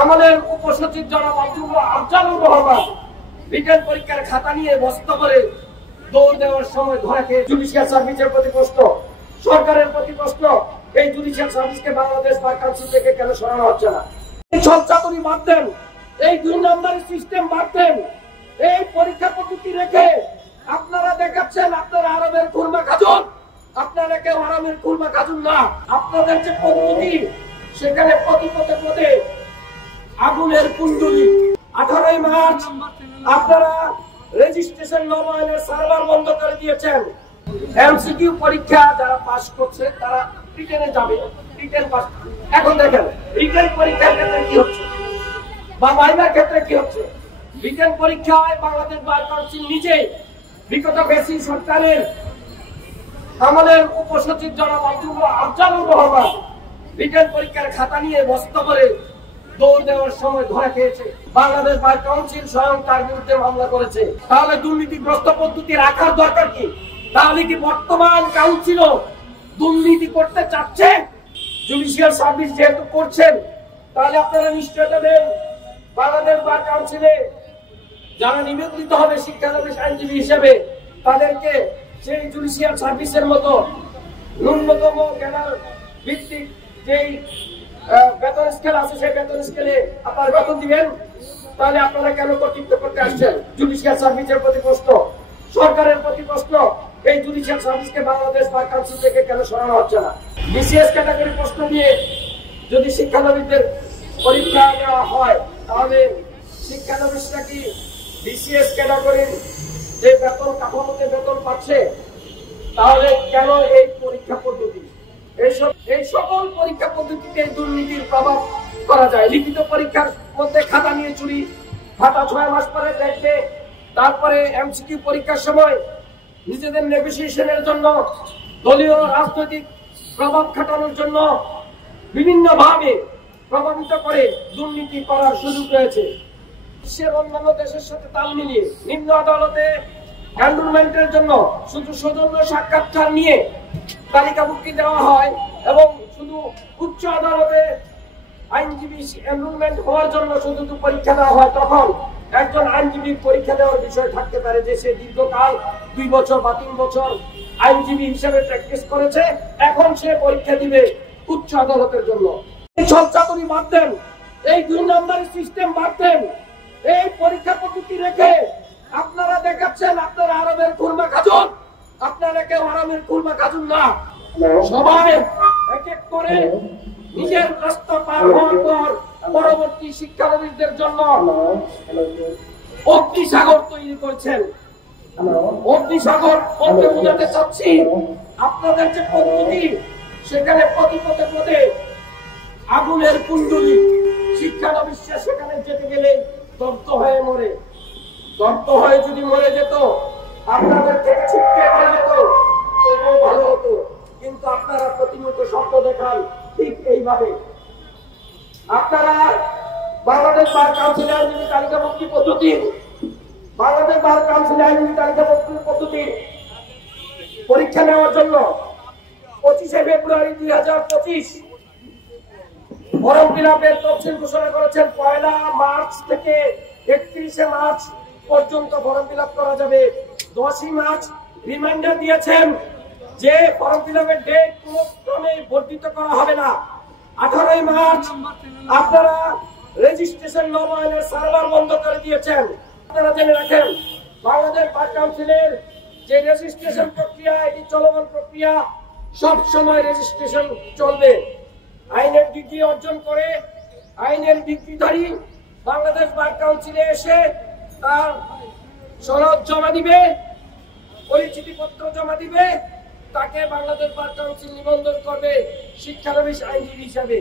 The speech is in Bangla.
আমাদের উপসচিব জনাব আফজালুর রহমান রিটেন পরীক্ষার খাতা নিয়ে বস্তা করে দৌড় দেওয়ার সময় ধরা খেয়ে জুডিশিয়াল সার্ভিসের প্রতি প্রশ্ন, সরকারের প্রতি প্রশ্ন, এই জুডিশিয়াল সার্ভিসকে বাংলাদেশ বার কাউন্সিল থেকে কেন সরানো হচ্ছে না? এই ছলচাতুরি বাদ দেন, এই 2 নম্বরের সিস্টেম বাদ দেন, এই পরীক্ষা পদ্ধতি রেখে আপনারা দেখাচ্ছেন আপনারা আরবের খুরমা খাজুন, আপনারা কেউ আরবের খুরমা খাজুন না। আপনাদের যে পদ্ধতি সেখানে পদে পদে আগুনের কুণ্ডলী। 18 মার্চ আপনারা রেজিস্ট্রেশন নবায়নের সার্ভার বন্ধ করে দিয়েছেন। এমসিকিউ পরীক্ষা যারা পাস করছে তারা রিটেনে যাবে, রিটেন পাস। এখন দেখেন রিটেন পরীক্ষার ক্ষেত্রে কি হচ্ছে বা ভাইবার ক্ষেত্রে কি হচ্ছে। রিটেন পরীক্ষায় বাংলাদেশ বার কাউন্সিল নিজেই বিগত বেসি সরকারের আমাদের উপসচিব জনাব আফজালুর রহমান রিটেন পরীক্ষার খাতা নিয়ে বস্তা করে দৌড় দেওয়ার সময় ধরা খেয়েছে। বাংলাদেশ বার কাউন্সিল স্বয়ং তার বিরুদ্ধে মামলা করেছে। তাহলে দুর্নীতিগ্রস্ত পদ্ধতি রাখার দরকার কি? তাহলে কি বর্তমান কাউন্সিলও দুর্নীতি করতে চাচ্ছে? জুডিশিয়াল সার্ভিস যেহেতু করছেন তাহলে আপনারা নিশ্চয়তা দেন বাংলাদেশ বার কাউন্সিলে যারা নিবেদিত হবে শিক্ষানবিশ আইনজীবী হিসেবে তাদেরকে সেই জুডিশিয়াল সার্ভিসের মতো ন্যূনতম জ্ঞানের ভিত্তিক যেই বেতন স্কেল আছে সেই বেতন স্কেলে আপনারা বেতন দিবেন। তাহলে আপনারা কেন কর্তৃত্ব করতে আসছেন? জুডিশিয়াল সার্ভিসের প্রতি প্রশ্ন, সরকারের প্রতি প্রশ্ন, এই জুডিশিয়াল সার্ভিসকে বাংলাদেশ বার কাউন্সিল থেকে কেন সরানো হচ্ছে না? বিসিএস ক্যাটাগরি প্রশ্ন নিয়ে যদি শিক্ষানবিশদের পরীক্ষা নেওয়া হয় তাহলে শিক্ষানবিশরা কি বিসিএস ক্যাটাগরির যে বেতন কাঠামোতে বেতন পাচ্ছে? তাহলে কেন এই পরীক্ষা পদ্ধতি? এই সকল পরীক্ষা পদ্ধতিতে দুর্নীতির প্রভাব করা যায়। লিখিত পরীক্ষার মধ্যে খাতা নিয়ে চুরি, খাতা 6 মাস পরে দেখবে, তারপরে এমসিকিউ পরীক্ষার সময় নিজেদের নেগোসিয়েশনের জন্য দলীয় রাজনৈতিক প্রভাব খাটানোর জন্য বিভিন্নভাবে প্রভাবিত করে দুর্নীতি করার সুযোগ রয়েছে। বিশ্বের অন্যান্য দেশের সাথে তাল মিলিয়ে নিম্ন আদালতে এনরোলমেন্টের জন্য শুধু সৌজন্য সাক্ষাৎকার নিয়ে তালিকাভুক্তি দেওয়া হয় এবং শুধু উচ্চ আদালতে আইনজীবী এনরোলমেন্ট হওয়ার জন্য শুধু পরীক্ষা দেওয়া হয়। তখন একজন আইনজীবীর পরীক্ষা দেওয়ার বিষয় থাকতে পারে যে সে দীর্ঘকাল 2 বছর বা 3 বছর আইনজীবী হিসেবে প্র্যাকটিস করেছে, এখন সে পরীক্ষা দিবে উচ্চ আদালতের জন্য। এই ছলচাতুরি বাদ দেন, এই 2 নম্বরের সিস্টেম বাদ দেন, এই পরীক্ষা পদ্ধতি রেখে আপনারা দেখাচ্ছেন আপনারা আরবের খুরমা খাজুন, আপনারা কেউ আরবের খুরমা খাজুন না। সবাই এক এক করে নিজের রাস্তা পার হওয়ার পর পরবর্তী শিক্ষানবিশদের জন্য অগ্নিসাগর তৈরি করছেন। অগ্নিসাগর বলতে বোঝাতে চাচ্ছি আপনাদের যে পদ্ধতি সেখানে পদে আগুনের কুণ্ডলী। শিক্ষানবিশরা সেখানে যেতে গেলে দগ্ধ হয়ে মরে, দগ্ধ হয়ে যদি মরে যেত আপনাদের থেকে ছিটকে পড়ে যেত তবুও ভালো হতো। কিন্তু আপনারা প্রতিনিয়ত স্বপ্ন দেখান ঠিক এইভাবে। আপনারা বাংলাদেশ বার কাউন্সিল আইনজীবী তালিকাভুক্তি পদ্ধতি, বাংলাদেশ বার কাউন্সিল আইনজীবী তালিকাভুক্তি পদ্ধতি পরীক্ষা নেওয়ার জন্য 25শে ফেব্রুয়ারি 2025 ফর্ম ফিলআপের তফসিল ঘোষণা করেছেন। 1 মার্চ থেকে 31শে মার্চ পর্যন্ত ফর্ম ফিলআপ করা যাবে। 10ই মার্চ রিমাইন্ডার দিয়েছেন যে ফর্ম ফিলআপের ডেট কোনো ক্রমে বর্ধিত করা হবে না। 18ই মার্চ আপনারা রেজিস্ট্রেশন নবায়নের সার্ভার বন্ধ করে দিয়েছেন। আপনারা জেনে রাখেন বাংলাদেশ বার কাউন্সিলের যে রেজিস্ট্রেশন প্রক্রিয়া এটি চলমান প্রক্রিয়া, সব সময় রেজিস্ট্রেশন চলবে। আইনের ডিগ্রি অর্জন করে আইনের ডিগ্রিধারী বাংলাদেশ বার কাউন্সিলে এসে তার সনদ জমা দিবে, পরিচিতিপত্র জমা দিবে, তাকে বাংলাদেশ বার কাউন্সিল নিবন্ধন করবে শিক্ষানবিশ আইনজীবী হিসাবে।